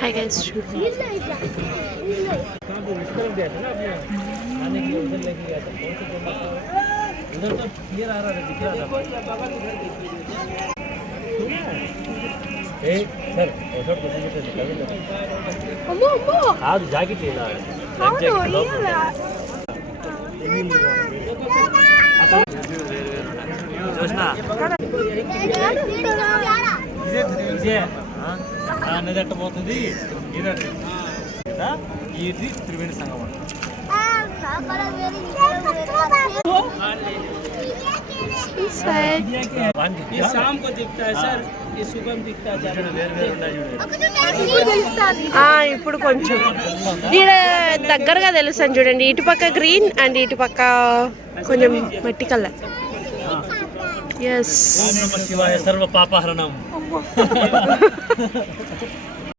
Hi guys, Shruti. उधर तो clear आ रहा है दिख रहा है ए सर औसर कुछ नहीं करता निकल अम्मो अम्मो आज जाके खेला है कौन हो रही है ना जोशना विजय विजय నిలబెట్టు అమ్మో అమ్మో కాదు జాకెట్ ఇలా అవును చూసినా ఇదే అనేది ఎట్ట పోతుంది ఇది కదా ఇది త్రివేణి సంగమం ये शाम को दिखता है सर ये सुबह में दिखता है వేరు వేరు ఉన్నాయి చూడు ఆ, ఇప్పుడు కొంచెం ఈడ దగ్గరగా తెలుస్తాను చూడండి ఇటుపక్క గ్రీన్ అండ్ ఇటుపక్క కొంచెం మట్టి కలర్ ఎస్ శివాయ సర్వ పాపహరణం.